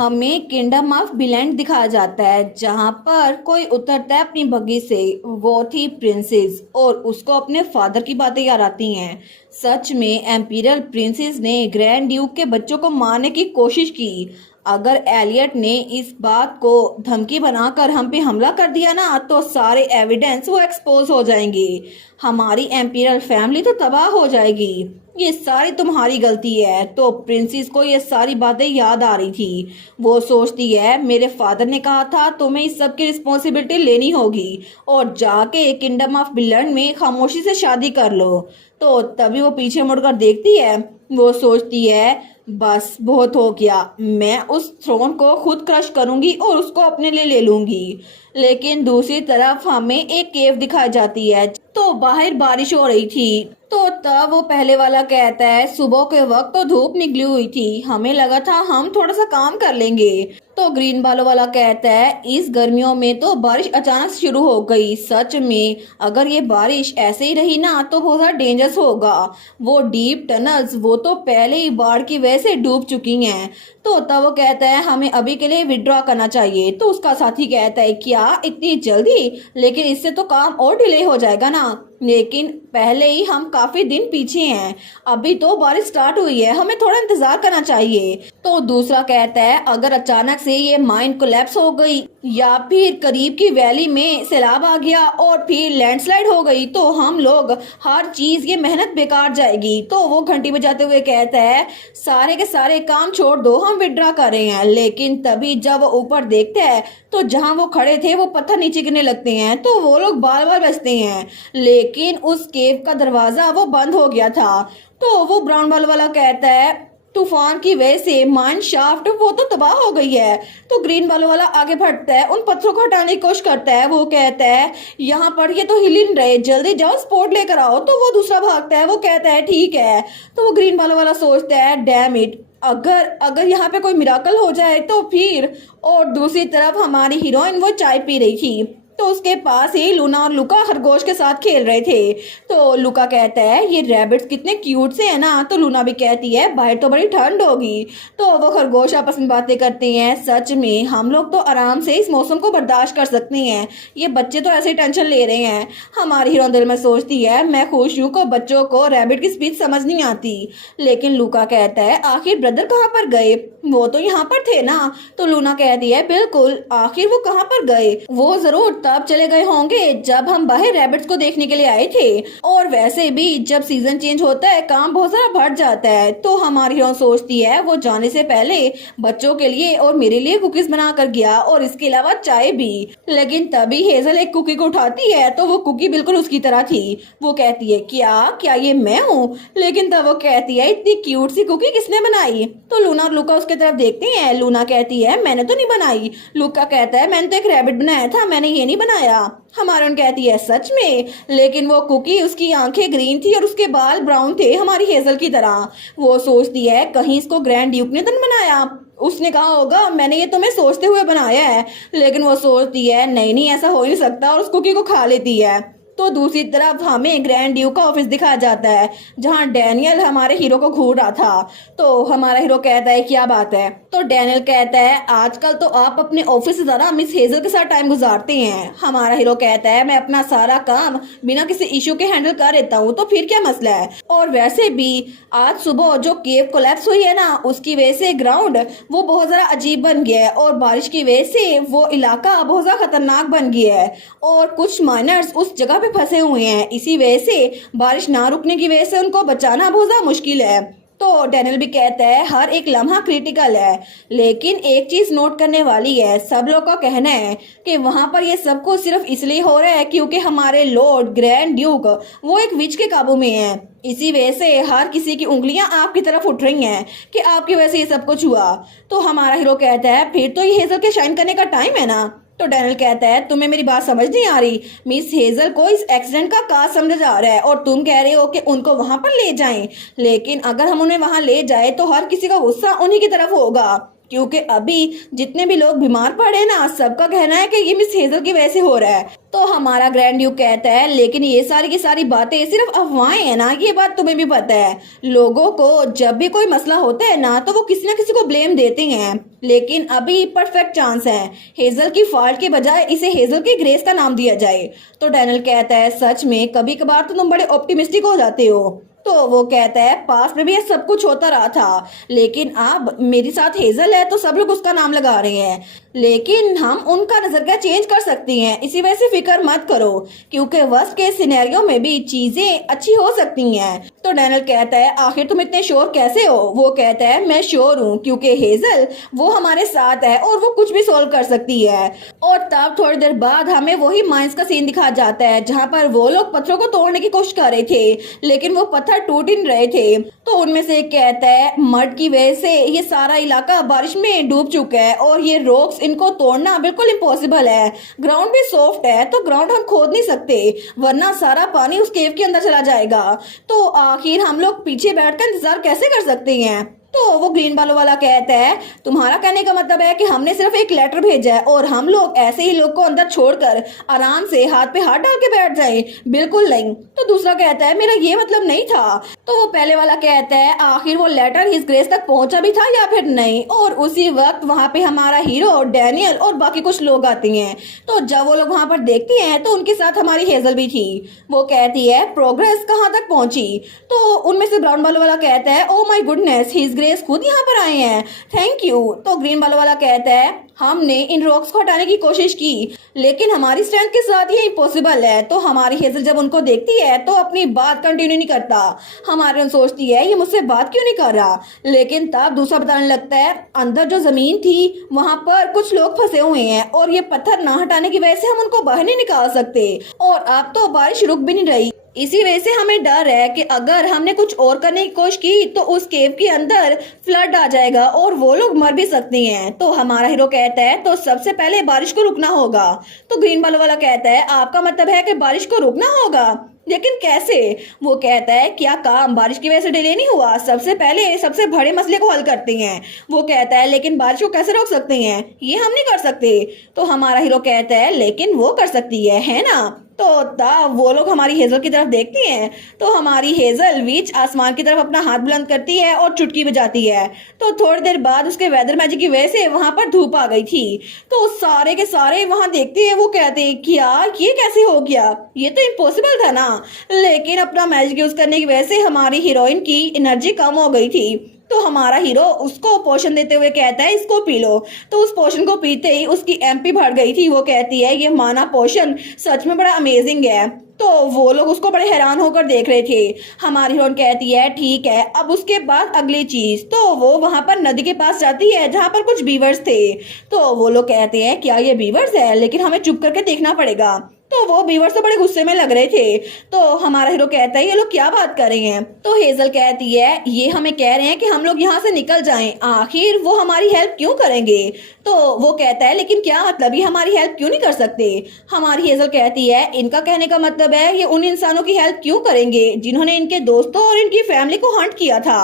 हमें kingdom of बिलैंड दिखाया जाता है जहां पर कोई उतरता है अपनी बग्गी से। वो थी प्रिंसेस और उसको अपने फादर की बातें याद आती हैं। सच में एम्पीरियल प्रिंसेस ने ग्रैंड ड्यूक के बच्चों को मारने की कोशिश की। अगर एलियट ने इस बात को धमकी बनाकर हम पे हमला कर दिया ना तो सारे एविडेंस वो एक्सपोज हो जाएंगे। हमारी एम्पीरियल फैमिली तो तबाह हो जाएगी। ये सारी तुम्हारी गलती है। तो प्रिंसेस को ये सारी बातें याद आ रही थी। वो सोचती है मेरे फादर ने कहा था तुम्हें इस सब की रिस्पॉन्सिबिलिटी लेनी होगी और जाके किंगडम ऑफ बिलर्न में खामोशी से शादी कर लो। तो तभी वो पीछे मुड़कर देखती है। वो सोचती है बस बहुत हो गया, मैं उस थ्रोन को खुद क्रश करूंगी और उसको अपने लिए ले लूंगी। लेकिन दूसरी तरफ हमें एक केव दिखाई जाती है। तो बाहर बारिश हो रही थी। तो तब वो पहले वाला कहता है सुबह के वक्त तो धूप निकली हुई थी, हमें लगा था हम थोड़ा सा काम कर लेंगे। तो ग्रीन बालों वाला कहता है इस गर्मियों में तो बारिश अचानक शुरू हो गई। सच में अगर ये बारिश ऐसे ही रही ना तो बहुत ज़्यादा डेंजरस होगा। वो डीप टनल्स वो तो पहले ही बाढ़ की वजह से डूब चुकी हैं। तो तब वो कहता है हमें अभी के लिए विड्रॉ करना चाहिए। तो उसका साथी कहता है क्या इतनी जल्दी, लेकिन इससे तो काम और डिले हो जाएगा ना। लेकिन पहले ही हम काफी दिन पीछे हैं, अभी तो बारिश स्टार्ट हुई है, हमें थोड़ा इंतजार करना चाहिए। तो दूसरा कहता है अगर अचानक से ये माइन कोलैप्स हो गई या फिर करीब की वैली में सैलाब आ गया और फिर लैंडस्लाइड हो गई तो हम लोग हर चीज ये मेहनत बेकार जाएगी। तो वो घंटी बजाते हुए कहता है सारे के सारे काम छोड़ दो, हम विड्रॉ कर रहे हैं। लेकिन तभी जब वो ऊपर देखते हैं तो जहां वो खड़े थे वो पत्थर नीचे गिरने लगते हैं। तो वो लोग बार बार बचते हैं लेकिन उस केव का दरवाजा वो बंद हो गया था। तो वो ब्राउन बाल वाला कहता है तूफान की वजह से माइन शाफ्ट वो तो तबाह हो गई है। तो ग्रीन बालों वाला आगे बढ़ता है, उन पत्थरों को हटाने की कोशिश करता है। वो कहता है यहाँ पर ये तो हिल ही नहीं रहे, जल्दी जाओ स्पोर्ट लेकर आओ। तो वो दूसरा भागता है, वो कहता है ठीक है। तो वो ग्रीन बालों वाला सोचता है डैम इट, अगर अगर यहाँ पे कोई मिराकल हो जाए तो फिर। और दूसरी तरफ हमारी हीरोइन वो चाय पी रही थी। तो उसके पास ही लूना और लुका खरगोश के साथ खेल रहे थे। तो लुका कहता है ये रैबिट्स कितने क्यूट से है ना। तो लूना भी कहती है बाहर तो बड़ी ठंड होगी। तो वो खरगोश आपस में बातें करते हैं सच में हम लोग तो आराम से इस मौसम को बर्दाश्त कर सकते हैं, ये बच्चे तो ऐसे ही टेंशन ले रहे हैं। हमारी हीरो दिल में सोचती है मैं खुश हूँ को बच्चों को रैबिट की स्पीच समझ नहीं आती। लेकिन लुका कहता है आखिर ब्रदर कहाँ पर गए, वो तो यहाँ पर थे ना। तो लूना कहती है बिल्कुल, आखिर वो कहाँ पर गए, वो जरूर तब चले गए होंगे जब हम बाहर रैबिट्स को देखने के लिए आए थे। और वैसे भी जब सीजन चेंज होता है काम बहुत सारा बढ़ जाता है। तो हमारी हीरो सोचती है वो जाने से पहले बच्चों के लिए और मेरे लिए कुकीज बना कर गया और इसके अलावा चाय भी। लेकिन तभी हेजल एक कुकी को उठाती है तो वो कुकी बिल्कुल उसकी तरह थी। वो कहती है क्या क्या ये मैं हूँ। लेकिन तब वो कहती है इतनी क्यूट सी कुकी किसने बनाई। तो लूना और लुका उसके तरफ देखते हैं। लूना कहती है मैंने तो नहीं बनाई। लुका कहता है मैंने तो एक रैबिट बनाया था, मैंने ये नहीं बनाया। हमारन कहती है सच में, लेकिन वो कुकी उसकी आंखें ग्रीन थी और उसके बाल ब्राउन थे हमारी हेजल की तरह। वो सोचती है कहीं इसको ग्रैंड ड्यूक ने तो नहीं बनाया, उसने कहा होगा मैंने ये तुम्हें सोचते हुए बनाया है। लेकिन वो सोचती है नहीं नहीं ऐसा हो ही नहीं सकता और उस कुकी को खा लेती है। तो दूसरी तरफ हमें ग्रैंड ड्यूक का ऑफिस दिखाया जाता है जहां डैनियल हमारे हीरो को घूर रहा था। तो हमारा हीरो कहता है क्या बात है। तो डैनियल कहता है आजकल तो आप अपने ऑफिस से ज्यादा मिस हेजल के साथ टाइम गुजारते हैं। हमारा हीरो कहता है मैं अपना सारा काम बिना किसी इशू के हैंडल कर लेता हूँ, तो फिर क्या मसला है। और वैसे भी आज सुबह जो केव कोलैप्स हुई है ना उसकी वजह से ग्राउंड वो बहुत ज्यादा अजीब बन गया है और बारिश की वजह से वो इलाका बहुत ज्यादा खतरनाक बन गया है और कुछ माइनर्स उस जगह पे फंसे हुए हैं। इसी वजह से बारिश ना रुकने की वजह से उनको बचाना बहुत ज्यादा मुश्किल है। तो डैनियल भी कहता है हर एक लम्हा क्रिटिकल है, लेकिन एक चीज नोट करने वाली है। सब लोग का कहना है कि वहां पर ये सब कुछ सिर्फ इसलिए हो रहा है क्योंकि हमारे लॉर्ड ग्रैंड ड्यूक वो एक विच के काबू में है। इसी वजह से हर किसी की उंगलियां आपकी तरफ उठ रही हैं कि आपकी वजह से ये सब कुछ हुआ। तो हमारा हीरो कहता है फिर तो ये हेजल के शाइन करने का टाइम है ना। तो डैनियल कहता है तुम्हें मेरी बात समझ नहीं आ रही, मिस हेजल को इस एक्सीडेंट का काज समझा जा रहा है और तुम कह रहे हो कि उनको वहां पर ले जाएं। लेकिन अगर हम उन्हें वहां ले जाए तो हर किसी का गुस्सा उन्हीं की तरफ होगा। क्योंकि अभी जितने भी लोग बीमार पड़े ना, सबका कहना है कि ये मिस हेजल की वजह से हो रहा है। तो हमारा ग्रैंड ड्यूक कहता है लेकिन ये सारी की सारी बातें सिर्फ अफवाहें हैं ना, ये बात तुम्हें भी पता है। लोगों को जब भी कोई मसला होता है ना, तो वो किसी ना किसी को ब्लेम देते हैं, लेकिन अभी परफेक्ट चांस है हेजल की फॉल्ट के बजाय इसे हेजल की ग्रेस का नाम दिया जाए। तो डैनियल कहता है सच में कभी कभार तो तुम बड़े ऑप्टिमिस्टिक हो जाते हो। तो वो कहता है पास में भी ये सब कुछ होता रहा था, लेकिन अब मेरे साथ हेजल है तो सब लोग उसका नाम लगा रहे हैं, लेकिन हम उनका नजरिया चेंज कर सकती हैं, इसी वजह से फिक्र मत करो, क्योंकि वर्स्ट केस सिनेरियो में भी चीजें अच्छी हो सकती हैं। तो डैनियल कहता है आखिर तुम इतने श्योर कैसे हो? वो कहता है मैं श्योर हूँ क्योंकि हेजल वो हमारे साथ है और वो कुछ भी सोल्व कर सकती है। और तब थोड़ी देर बाद हमें वही माइंस का सीन दिखाया जाता है जहाँ पर वो लोग पत्थरों को तोड़ने की कोशिश कर रहे थे, लेकिन वो पत्थर टूट ही नहीं रहे थे। तो उनमें से एक कहता है मड की वजह से ये सारा इलाका बारिश में डूब चुका है और ये रॉक्स इनको तोड़ना बिल्कुल इम्पॉसिबल है। ग्राउंड भी सॉफ्ट है तो ग्राउंड हम खोद नहीं सकते, वरना सारा पानी उस केव के अंदर चला जाएगा। तो आखिर हम लोग पीछे बैठकर इंतजार कैसे कर सकते हैं? तो वो ग्रीन बालों वाला कहता है तुम्हारा कहने का मतलब है कि हमने सिर्फ एक लेटर भेजा है और हम लोग ऐसे ही लोग को अंदर छोड़कर आराम से हाथ पे हाथ डाल के बैठ जाएं? बिल्कुल नहीं। तो दूसरा कहता है मेरा ये मतलब नहीं था। तो वो पहले वाला कहता है आखिर वो लेटर हिज ग्रेस तक पहुंचा भी था या फिर नहीं? और उसी वक्त वहाँ पे हमारा हीरो डैनियल और बाकी कुछ लोग आते हैं। तो जब वो लोग वहाँ पर देखते हैं तो उनके साथ हमारी हेजल भी थी। वो कहती है प्रोग्रेस कहाँ तक पहुंची? तो उनमें से ब्राउन बालों वाला कहता है ओ माई गुडनेस हिज ग्रेस खुद यहाँ पर आए हैं, थैंक यू। तो ग्रीन बालों वाला कहता है हमने इन रॉक्स को हटाने की कोशिश की, लेकिन हमारी स्ट्रेंथ के साथ ये इम्पॉसिबल है। तो हमारी हेजल जब उनको देखती है तो अपनी बात कंटिन्यू नहीं करता। हमारे सोचती है ये मुझसे बात क्यों नहीं कर रहा, लेकिन तब दूसरा बताने लगता है अंदर जो जमीन थी वहां पर कुछ लोग फंसे हुए हैं और ये पत्थर ना हटाने की वजह से हम उनको बाहर नहीं निकाल सकते, और अब तो बारिश रुक भी नहीं रही। इसी वजह से हमें डर है कि अगर हमने कुछ और करने की कोशिश की तो उस केव के अंदर फ्लड आ जाएगा और वो लोग मर भी सकते हैं। तो हमारा हीरो कहता है तो सबसे पहले बारिश को रुकना होगा। तो ग्रीन बालों वाला कहता है आपका मतलब है कि बारिश को रुकना होगा, लेकिन कैसे? वो कहता है क्या काम बारिश की वजह से डिले नहीं हुआ? सबसे पहले सबसे बड़े मसले को हल करते हैं। वो कहता है लेकिन बारिश को कैसे रोक सकते हैं? ये हम नहीं कर सकते। तो हमारा हीरो कहता है लेकिन वो कर सकती है ना? तो तब वो लोग हमारी हेजल की तरफ देखती हैं तो हमारी हेजल बीच आसमान की तरफ अपना हाथ बुलंद करती है और चुटकी बजाती है। तो थोड़ी देर बाद उसके वेदर मैजिक की वजह से वहां पर धूप आ गई थी। तो सारे के सारे वहां देखते हैं, वो कहते हैं कि यार ये कैसे हो गया, ये तो इम्पॉसिबल था ना। लेकिन अपना मैजिक यूज करने की वजह से हमारी हीरोइन की एनर्जी कम हो गई थी। तो हमारा हीरो उसको पोशन देते हुए कहता है इसको पी लो। तो उस पोशन को पीते ही उसकी एमपी बढ़ गई थी। वो कहती है ये माना पोशन सच में बड़ा अमेजिंग है। तो वो लोग उसको बड़े हैरान होकर देख रहे थे। हमारी हीरोइन कहती है ठीक है। अब उसके बाद अगली चीज, तो वो वहां पर नदी के पास जाती है जहां पर कुछ बीवर्स थे। तो वो लोग कहते हैं क्या ये बीवर्स है, लेकिन हमें चुप करके देखना पड़ेगा। तो वो बीवर्स तो बड़े गुस्से में लग रहे थे। तो हमारा हीरो कहता है ये लोग क्या बात कर रहे हैं? तो हेजल कहती है ये हमें कह रहे हैं कि हम लोग यहाँ से निकल जाएं, आखिर वो हमारी हेल्प क्यों करेंगे? तो वो कहता है लेकिन क्या मतलब, ये हमारी हेल्प क्यों नहीं कर सकते? हमारी हेजल कहती है इनका कहने का मतलब है ये उन इंसानों की हेल्प क्यों करेंगे जिन्होंने इनके दोस्तों और इनकी फैमिली को हंट किया था।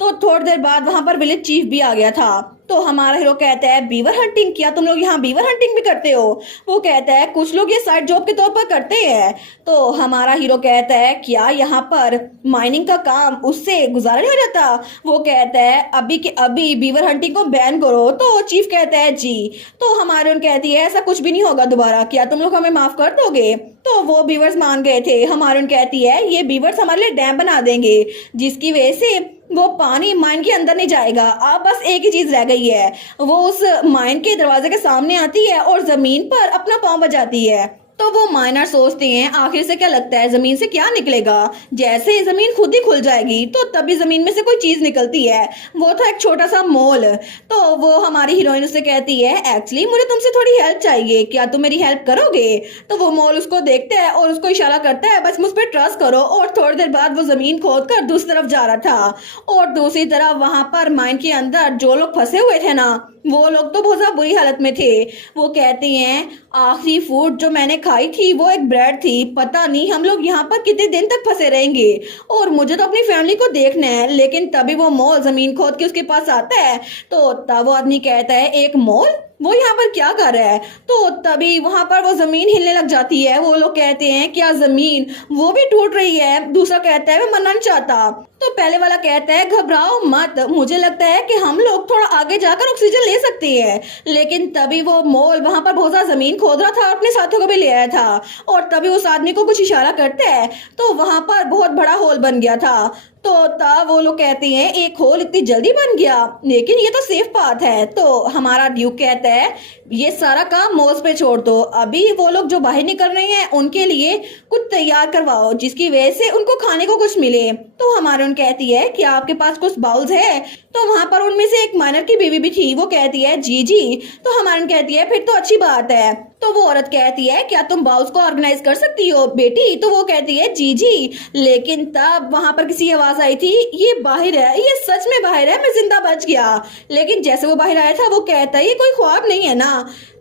तो थोड़ी देर बाद वहां पर विलेज चीफ भी आ गया था। तो हमारा हीरो कहता है बीवर हंटिंग, क्या तुम लोग यहाँ बीवर हंटिंग भी करते हो? वो कहता है कुछ लोग ये साइड जॉब के तौर पर करते हैं। तो हमारा हीरो कहता है क्या यहाँ पर माइनिंग का काम उससे गुजारा नहीं हो जाता? वो कहता है अभी के अभी बीवर हंटिंग को बैन करो। तो चीफ कहता है जी। तो हमारी उन कहती है ऐसा कुछ भी नहीं होगा दोबारा, क्या तुम लोग हमें माफ कर दोगे? तो वो बीवर्स मान गए थे। हमारी उन कहती है ये बीवर्स हमारे लिए डैम बना देंगे जिसकी वजह से वो पानी माइन के अंदर नहीं जाएगा। अब बस एक ही चीज रह गई है, वो उस माइन के दरवाजे के सामने आती है और जमीन पर अपना पांव बजाती है। तो वो माइनर सोचते हैं आखिर से क्या लगता है जमीन से क्या निकलेगा, जैसे जमीन खुद ही खुल जाएगी तो तभी जमीन में से कोई चीज निकलती है। वो था एक छोटा सा मोल। तो वो हमारी हीरोइन उससे कहती है एक्चुअली मुझे तुमसे थोड़ी हेल्प चाहिए, क्या तुम मेरी हेल्प करोगे? तो वो मोल उसको देखता है और उसको इशारा करता है बस मुझ पर ट्रस्ट करो। और थोड़ी देर बाद वो जमीन खोद कर दूसरी तरफ जा रहा था और दूसरी तरफ वहां पर माइन के अंदर जो लोग फंसे हुए थे ना, वो लोग तो बहुत ज्यादा बुरी हालत में थे। वो कहते हैं आखिरी फूड जो मैंने खाई थी वो एक ब्रेड थी। पता नहीं हम लोग यहाँ पर कितने दिन तक फंसे रहेंगे, और मुझे तो अपनी फैमिली को देखना है। लेकिन तभी वो मॉल जमीन खोद के उसके पास आता है, तो तब वो आदमी कहता है एक मॉल, वो यहाँ पर क्या कर रहा है? तो तभी वहां पर वो जमीन हिलने लग जाती है। वो लोग कहते हैं क्या जमीन वो भी टूट रही है? दूसरा कहता है मैं मरना नहीं चाहता। तो पहले वाला कहता है घबराओ मत, मुझे लगता है कि हम लोग थोड़ा आगे जाकर ऑक्सीजन ले सकते हैं। लेकिन तभी वो मोल वहां पर बहुत ज्यादा जमीन खोद रहा था और अपने साथियों को भी ले आया था, और तभी उस आदमी को कुछ इशारा करता है तो वहां पर बहुत बड़ा होल बन गया था। तो तब वो लोग कहते हैं एक होल इतनी जल्दी बन गया, लेकिन ये तो सेफ पाथ है। तो हमारा ड्यूक कहता है ये सारा काम मोल्स पे छोड़ दो, अभी वो लोग जो बाहर निकल रहे हैं उनके लिए कुछ तैयार करवाओ जिसकी वजह से उनको खाने को कुछ मिले। तो हमारे उन कहती है कि आपके पास कुछ बाउल्स है? तो वहां पर उनमें से एक माइनर की बीवी भी थी, वो कहती है जी जी। तो हमारे कहती है फिर तो अच्छी बात है। तो वो औरत कहती है क्या तुम बाउल्स को ऑर्गेनाइज कर सकती हो बेटी? तो वो कहती है जी जी। लेकिन तब वहां पर किसी आवाज आई थी ये बाहर है, ये सच में बाहर है, मैं जिंदा बच गया। लेकिन जैसे वो बाहर आया था वो कहता है ये कोई ख्वाब नहीं है ना।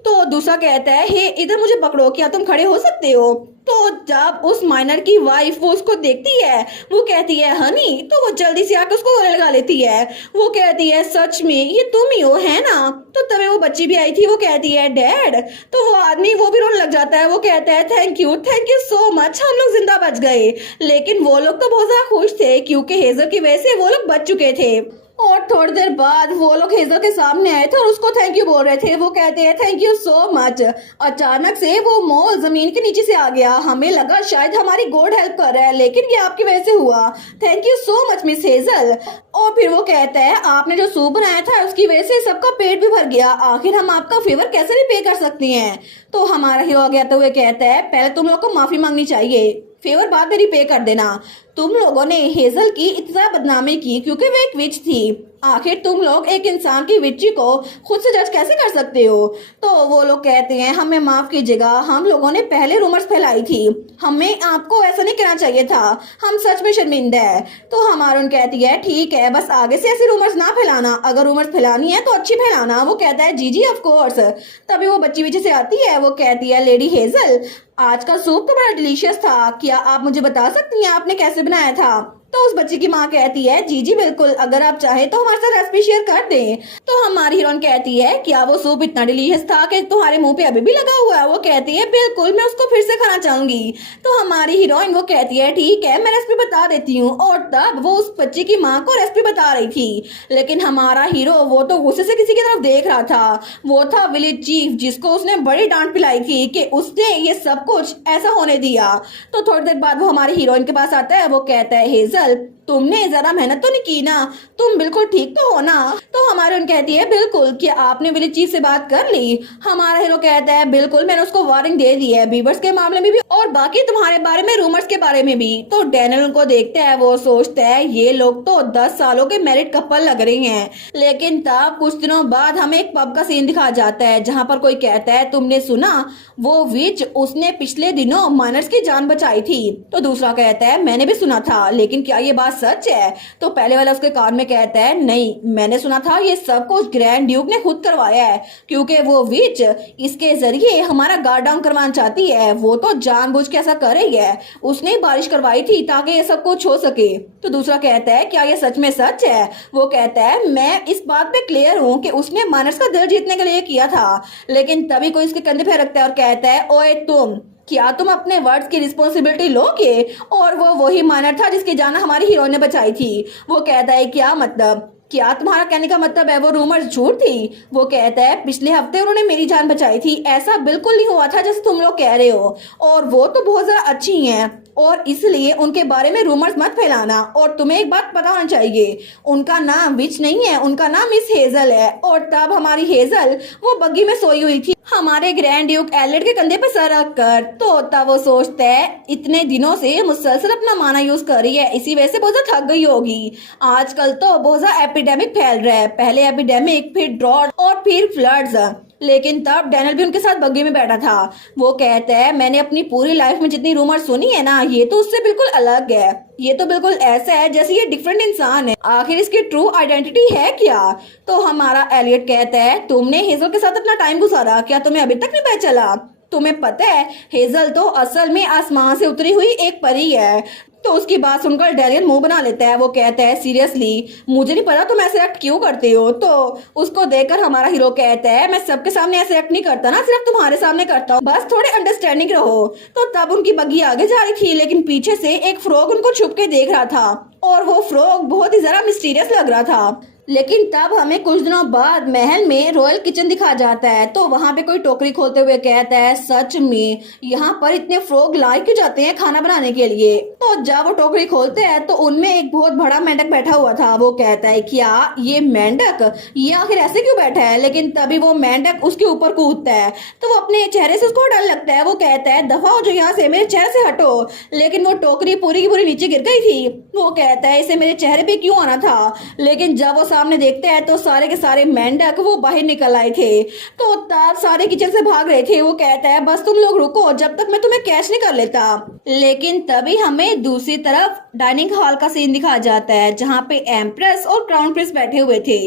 तो दूसरा कहता है हे इधर मुझे पकड़ो, क्या तुम खड़े हो सकते हो? तो जब उस माइनर की वाइफ वो उसको देखती है वो कहती है हनी, तो वो जल्दी से आकर उसको गले लगा लेती है। वो कहती है सच में ये तुम ही हो है ना? तो तभी वो बच्ची भी आई थी, वो कहती है डैड। तो वो आदमी वो भी रोने लग जाता है, वो कहता है थैंक यू सो मच, हम लोग जिंदा बच गए। लेकिन वो लोग तो बहुत ज्यादा खुश थे क्योंकि हेजल की वजह से वो लोग बच चुके थे। और थोड़ी देर बाद वो लोग हेजल के सामने आए थे और उसको थैंक यू बोल रहे थे। वो कहते हैं थैंक यू सो मच। अचानक से वो मॉल जमीन के नीचे से आ गया, हमें लगा शायद हमारी गॉड हेल्प कर रहा है, लेकिन ये आपकी वजह से हुआ। Thank you so much miss hazel. और फिर वो कहता है आपने जो सूप बनाया था उसकी वजह से सबका पेट भी भर गया, आखिर हम आपका फेवर कैसे रिपे कर सकते हैं? तो हमारा हीरो आ गया तो वो कहता है पहले तुम लोग को माफी मांगनी चाहिए, फेवर बाद में रिपे कर देना। तुम लोगों ने हेजल की इतना बदनामी की क्योंकि वो एक विच थी, आखिर तुम लोग एक इंसान की विची को खुद से जज कैसे कर सकते हो? तो वो लोग कहते हैं हमें माफ कीजिएगा, हम लोगों ने पहले रूमर्स फैलाई थी, हमें आपको ऐसा नहीं करना चाहिए था, हम सच में शर्मिंदा है। तो हमारून कहती है ठीक है बस आगे से ऐसे रूमर्स ना फैलाना, अगर रूमर्स फैलानी है तो अच्छी फैलाना। वो कहता है जी जी ऑफ कोर्स। तभी वो बच्ची पीछे से आती है, वो कहती है लेडी हेजल आज का सूप तो बड़ा डिलीशियस था, क्या आप मुझे बता सकती हैं आपने कैसे बनाया था? तो उस बच्ची की माँ कहती है जी जी बिल्कुल, अगर आप चाहे तो हमारे साथ रेसिपी शेयर कर दें। तो हमारी हीरोइन कहती है क्या वो सूप इतना डिलीशियस था कि तुम्हारे मुंह पे अभी भी लगा हुआ है? वो कहती है बिल्कुल, मैं उसको फिर से खाना चाहूंगी। तो हमारी हीरोइन वो कहती है ठीक है मैं रेसिपी बता देती हूँ। और तब वो उस बच्ची की माँ को रेसिपी बता रही थी, लेकिन हमारा हीरो वो तो गुस्से से किसी की तरफ देख रहा था। वो था विलेज चीफ जिसको उसने बड़ी डांट पिलाई थी कि उसने ये सब कुछ ऐसा होने दिया। तो थोड़ी देर बाद वो हमारी हीरोइन के पास आता है, वो कहता है हेजल तुमने ज्यादा मेहनत तो नहीं की ना, तुम बिल्कुल ठीक तो हो ना? तो हमारे उन कहती है बिल्कुल, कि आपने विलेज चीफ से बात कर ली? हमारा हीरो कहता है बिल्कुल मैंने उसको वार्निंग दे दी है, बीवर्स के मामले में भी और बाकी तुम्हारे बारे में रूमर्स के बारे में भी। तो डैनियल उनको देखता है, वो सोचता है ये लोग तो 10 सालों के मैरिड कपल लग रहे हैं। लेकिन तब कुछ दिनों बाद हमें एक पब का सीन दिखाया जाता है जहाँ पर कोई कहता है तुमने सुना वो विच उसने पिछले दिनों माइनर्स की जान बचाई थी? तो दूसरा कहता है मैंने भी सुना था, लेकिन क्या ये बात सच है? तो पहले वाला उसके कान में कहता है नहीं, मैंने सुना था ये सब कुछ ग्रैंड ड्यूक ने खुद करवाया है, क्योंकि वो विच इसके जरिए हमारा गार्ड डाउन करवाना चाहती है। वो तो जानबूझ के ऐसा कर रही है, उसने बारिश करवाई थी ताकि ये सब कुछ हो सके। तो दूसरा कहता है क्या ये सच में सच है? वो कहता है मैं इस बात पे क्लियर हूँ कि उसने मानस का दिल जीतने के लिए किया था। लेकिन तभी कोई इसके कंधे पे रखता है और कहता है ओए तुम, क्या तुम अपने वर्ड्स की रिस्पॉन्सिबिलिटी लोगे? और वो वही माइनर था जिसकी जान हमारी हीरो ने बचाई थी। वो कहता है क्या मतलब, क्या तुम्हारा कहने का मतलब है वो रूमर्स झूठ थी? वो कहता है पिछले हफ्ते उन्होंने मेरी जान बचाई थी, ऐसा बिल्कुल नहीं हुआ था जैसे तुम लोग कह रहे हो, और वो तो बहुत ज्यादा अच्छी हैं और इसलिए उनके बारे में रूमर्स मत फैलाना। और तुम्हें एक बात पता होना चाहिए, उनका नाम विच नहीं है, उनका नाम मिस हेजल है। और तब हमारी हेजल वो बग्गी में सोई हुई थी हमारे ग्रैंड ड्यूक एलियट के कंधे पर सर रख कर। तो तब वो सोचता है इतने दिनों से मुसलसल अपना माना यूज कर रही है, इसी वजह से बहुत ज्यादा थक गई होगी। आजकल तो बहुत ज्यादा एपिडेमिक फैल रहा है, पहले एपिडेमिक, फिर ड्रॉट और फिर फ्लड्स। लेकिन तब डैनियल भी उनके साथ बग्गी में बैठा था। वो कहता है मैंने अपनी पूरी लाइफ में जितनी रूमर सुनी है ना, ये तो उससे बिल्कुल अलग है, ये तो बिल्कुल ऐसा है जैसे ये डिफरेंट इंसान है, आखिर इसकी ट्रू आइडेंटिटी है क्या? तो हमारा एलियट कहता है तुमने हेजल के साथ अपना टाइम गुजारा, क्या तुम्हें अभी तक नहीं पता चला? तुम्हें पता है हेजल तो असल में आसमान से उतरी हुई एक परी है। तो उसकी बात सुनकर डेरियन मुंह बना लेता है। वो कहता है सीरियसली मुझे नहीं पता तुम ऐसे एक्ट क्यों करते हो। तो उसको देखकर हमारा हीरो कहता है मैं सबके सामने ऐसे एक्ट नहीं करता ना, सिर्फ तुम्हारे सामने करता हूँ, बस थोड़े अंडरस्टैंडिंग रहो। तो तब उनकी बग्गी आगे जा रही थी, लेकिन पीछे से एक फ्रॉग उनको छुप के देख रहा था और वो फ्रॉग बहुत ही जरा मिस्टीरियस लग रहा था। लेकिन तब हमें कुछ दिनों बाद महल में रॉयल किचन दिखा जाता है। तो वहां पे कोई टोकरी खोलते हुए कहता है सच में यहाँ पर इतने फ्रॉग लाए क्यों जाते हैं खाना बनाने के लिए। तो जब वो टोकरी खोलते हैं तो उनमें एक बहुत बड़ा मेंढक बैठा हुआ था। वो कहता है क्या ये मेंढक ये आखिर ऐसे क्यों बैठा है। लेकिन तभी वो मेंढक उसके ऊपर कूदता है तो वो अपने चेहरे से उसको डर लगता है। वो कहता है दफा हो जो यहाँ से, मेरे चेहरे से हटो। लेकिन वो टोकरी पूरी की पूरी नीचे गिर गई थी। वो कहता है इसे मेरे चेहरे पे क्यों आना था। लेकिन जब वो सामने देखते हैं तो सारे के सारे मेंढक वो बाहर निकल आए थे। तो तब सारे किचन से भाग रहे थे। वो कहता है बस तुम लोग रुको जब तक मैं तुम्हें कैच नहीं कर लेता। लेकिन तभी हमें दूसरी तरफ डाइनिंग हॉल का सीन दिखाया जाता है जहाँ पे एम्प्रेस और क्राउन प्रिंस बैठे हुए थे।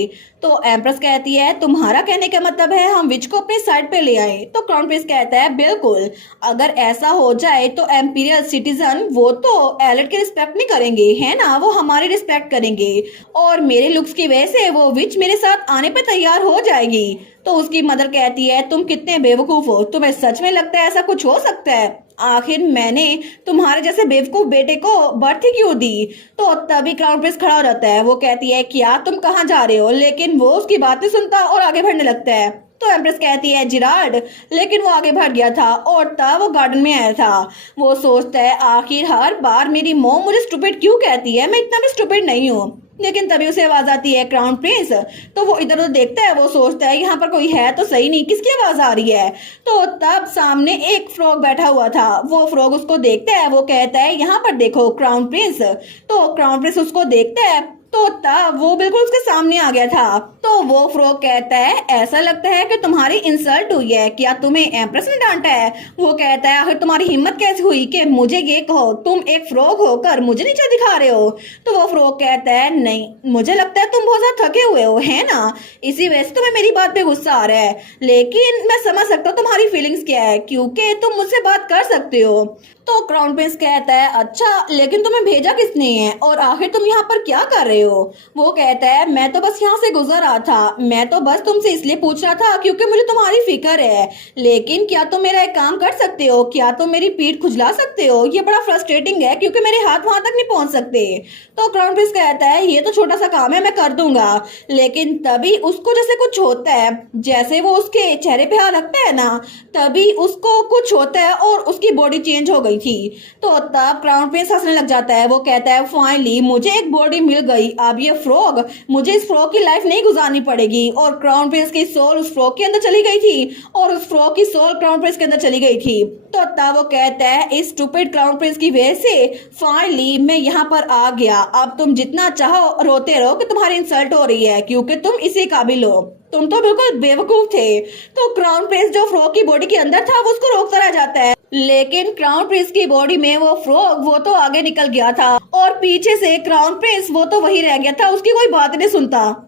तो एम्प्रेस कहती है तुम्हारा कहने का मतलब है हम विच को अपने साइड पे ले आए। तो क्राउन प्रिंस कहता है बिल्कुल, अगर ऐसा हो जाए तो एम्पीरियल सिटीजन वो तो एलिट की रिस्पेक्ट नहीं करेंगे है ना, वो हमारी रिस्पेक्ट करेंगे और मेरे लुक्स की वजह से वो विच मेरे साथ आने पे तैयार हो जाएगी। तो उसकी मदर कहती है तुम कितने बेवकूफ हो, तुम्हें सच में लगता है ऐसा कुछ हो सकता है, आखिर मैंने तुम्हारे जैसे बेवकूफ बेटे को बर्थ ही क्यों दी। तो तभी क्राउन प्रिंस खड़ा हो जाता है। वो कहती है क्या तुम कहाँ जा रहे हो। लेकिन वो उसकी बातें सुनता और आगे बढ़ने लगता है। तो एम्प्रेस कहती है जिराल्ड, लेकिन वो आगे बढ़ गया था और तब वो गार्डन में आया था। वो सोचता है आखिर हर बार मेरी मॉम मुझे स्टूपिड क्यों कहती है, मैं इतना भी स्टूपिड नहीं हूँ। लेकिन तभी उसे आवाज आती है क्राउन प्रिंस। तो वो इधर उधर देखता है। वो सोचता है यहाँ पर कोई है तो सही नहीं, किसकी आवाज आ रही है। तो तब सामने एक फ्रॉग बैठा हुआ था। वो फ्रॉग उसको देखता है। वो कहता है यहाँ पर देखो क्राउन प्रिंस। तो क्राउन प्रिंस उसको देखता है तो तब वो बिल्कुल उसके सामने आ गया था। तो वो फ्रॉग कहता है ऐसा लगता है कि तुम्हारी इंसल्ट हुई है, क्या तुम्हें एम्प्रेस ने डांटा है। वो कहता है आखिर तुम्हारी हिम्मत कैसे हुई कि मुझे ये कहो, तुम एक फ्रॉग होकर मुझे नीचे दिखा रहे हो। तो वो फ्रॉग कहता है नहीं, मुझे लगता है तुम बहुत ज्यादा थके हुए हो है ना, इसी वजह से तुम्हें मेरी बात पे गुस्सा आ रहा है। लेकिन मैं समझ सकता हूँ तुम्हारी फीलिंग्स क्या है क्योंकि तुम मुझसे बात कर सकते हो। तो क्राउन प्रिंस कहता है अच्छा लेकिन तुम्हें भेजा किसने है और आखिर तुम यहाँ पर क्या कर रहे हो। वो कहता है मैं तो बस यहाँ से गुजर रहा था, मैं तो बस तुमसे इसलिए पूछ रहा था क्योंकि मुझे तुम्हारी फिक्र है। लेकिन क्या तुम मेरा एक काम कर सकते हो, क्या तुम मेरी पीठ खुजला सकते हो, ये बड़ा फ्रस्ट्रेटिंग है क्योंकि मेरे हाथ वहां तक नहीं पहुंच सकते। तो क्राउन प्रिंस कहता है ये तो छोटा सा काम है, मैं कर दूंगा। लेकिन तभी उसको जैसे कुछ होता है, जैसे वो उसके चेहरे पे हाथ रखता है ना, तभी उसको कुछ होता है और उसकी बॉडी चेंज हो गई थी। तो तब क्राउन प्रिंस हंसने लग जाता है। वो कहता है फाइनली मुझे एक बॉडी मिल गई, अब ये फ्रॉग मुझे इस फ्रॉग की लाइफ नहीं गुजारनी पड़ेगी। और क्राउन प्रिंस की सोल उस फ्रॉग के अंदर चली गई थी और उस फ्रॉग की सोल क्राउन प्रिंस के अंदर चली गई थी। तो तब वो कहता है इस स्टूपिड क्राउन प्रिंस की वजह से फाइनली मैं यहाँ पर आ गया, अब तुम जितना चाहो रोते रहो कि तुम्हारी इंसल्ट हो रही है क्योंकि तुम इसी काबिल हो, तुम तो बिल्कुल बेवकूफ थे। तो क्राउन प्रिंस जो फ्रॉग की बॉडी के अंदर था वो उसको रोकता रह जाता है। लेकिन क्राउन प्रिंस की बॉडी में वो फ्रॉग वो तो आगे निकल गया था और पीछे से क्राउन प्रिंस वो तो वही रह गया था, उसकी कोई बात नहीं सुनता।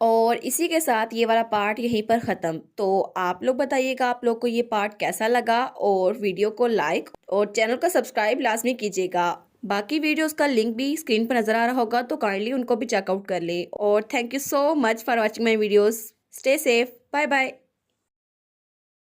और इसी के साथ ये वाला पार्ट यहीं पर ख़त्म। तो आप लोग बताइएगा आप लोग को ये पार्ट कैसा लगा और वीडियो को लाइक और चैनल को सब्सक्राइब लाजमी कीजिएगा। बाकी वीडियोस का लिंक भी स्क्रीन पर नज़र आ रहा होगा तो काइंडली उनको भी चेकआउट कर ले। और thank you so much for watching my videos. Stay safe, bye bye.